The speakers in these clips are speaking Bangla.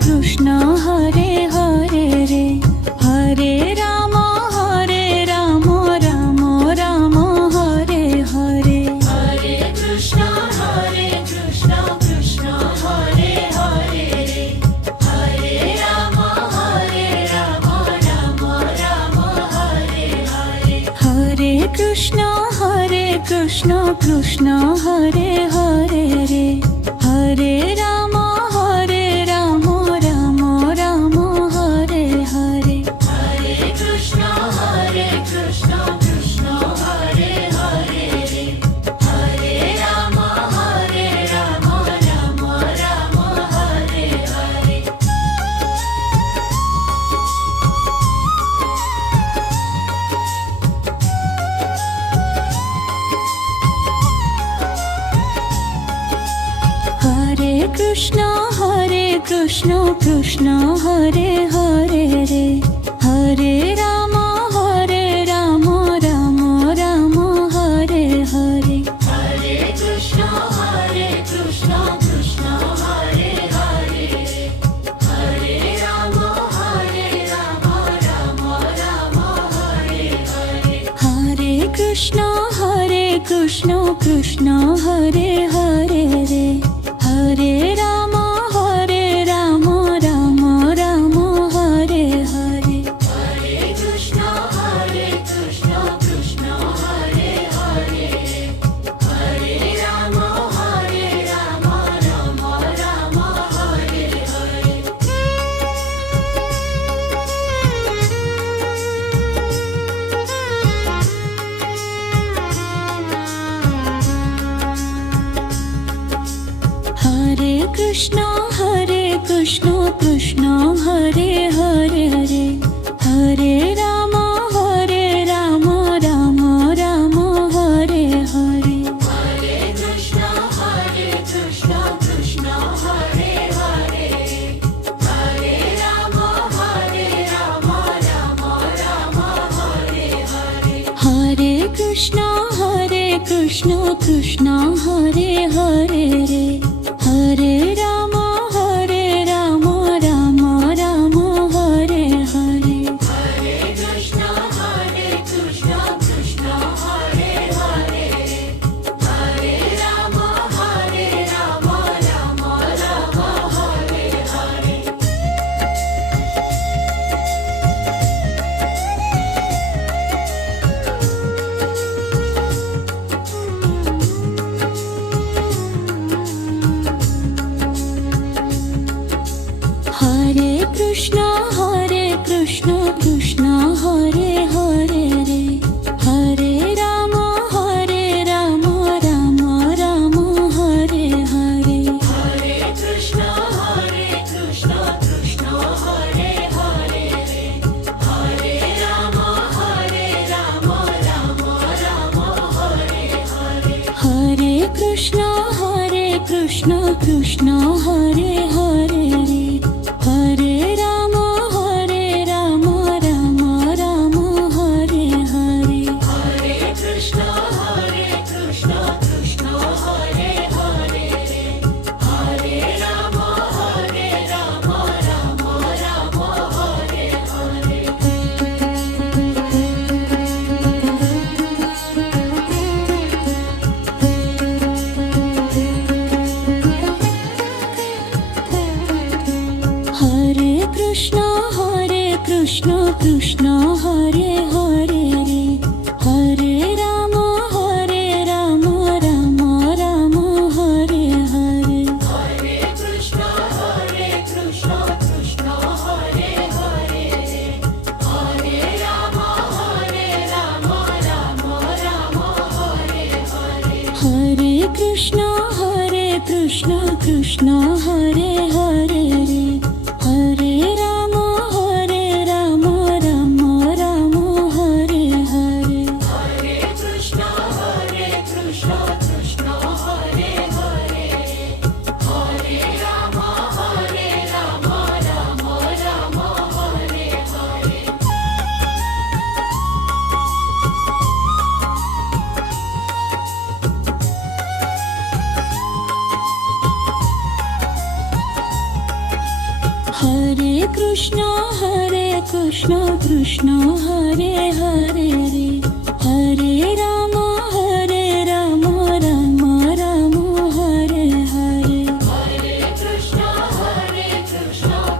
কৃষ্ণ হরে হরে রে, হরে রাম রাম রাম হরে হরে। হরে কৃষ্ণ কৃষ্ণ কৃষ্ণ হরে হরে রে, হরে রাম রাম রাম হরে হরে। হরে কৃষ্ণ কৃষ্ণ হরে হরে রে, হরে রাম রাম রাম হরে হরে। হরে কৃষ্ণ কৃষ্ণ কৃষ্ণ হরে হরে রে, হরে রাম রাম রাম হরে হরে। হরে কৃষ্ণ কৃষ্ণ হরে হরে রে, হরে রাম রাম রাম হরে হরে। হরে কৃষ্ণ কৃষ্ণ কৃষ্ণ হরে হরে রে, হরে রাম রাম রাম হরে হরে। হরে কৃষ্ণ কৃষ্ণ হরে হরে রে, হরে রাম রাম রাম হরে হরে। হরে কৃষ্ণ কৃষ্ণ কৃষ্ণ হরে হরে রে, হরে রাম রাম রাম হরে হরে। হরে কৃষ্ণ কৃষ্ণ হরে হরে রে, হরে রাম রাম রাম হরে হরে। হরে কৃষ্ণ কৃষ্ণ কৃষ্ণ হরে হরে রে, হরে রাম রাম রাম হরে হরে। হরে কৃষ্ণ কৃষ্ণ হরে হরে রে, হরে রাম রাম রাম হরে হরে। হরে কৃষ্ণ কৃষ্ণ কৃষ্ণ হরে হরে রে, হরে রাম রাম রাম হরে হরে। হরে কৃষ্ণ কৃষ্ণ হরে হরে রে, হরে রাম রাম রাম হরে হরে। হরে কৃষ্ণ কৃষ্ণ কৃষ্ণ হরে হরে রে, হরে রাম রাম রাম হরে হরে। হরে কৃষ্ণ কৃষ্ণ হরে হরে রে, হরে রাম রাম রাম হরে হরে। হরে কৃষ্ণ কৃষ্ণ কৃষ্ণ হরে হরে রে, হরে রাম রাম রাম হরে হরে। হরে কৃষ্ণ কৃষ্ণ হরে হরে রে, হরে রাম রাম রাম হরে হরে। হরে কৃষ্ণ কৃষ্ণ কৃষ্ণ হরে হরে রে, হরে রাম রাম রাম হরে হরে। হরে কৃষ্ণ কৃষ্ণ হরে হরে রে, হরে রাম রাম রাম হরে হরে। হরে কৃষ্ণ কৃষ্ণ কৃষ্ণ হরে হরে রে, হরে রাম রাম রাম হরে হরে। हरे कृष्णा कृष्ण हरे हरे रे हरे राम राम राम हरे हरे हरे कृष्णा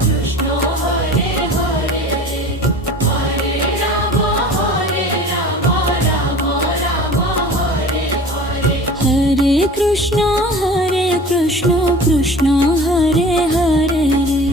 कृष्ण हरे हरे रे हरे राम राम राम हरे हरे हरे कृष्णा कृष्ण हरे हरे रे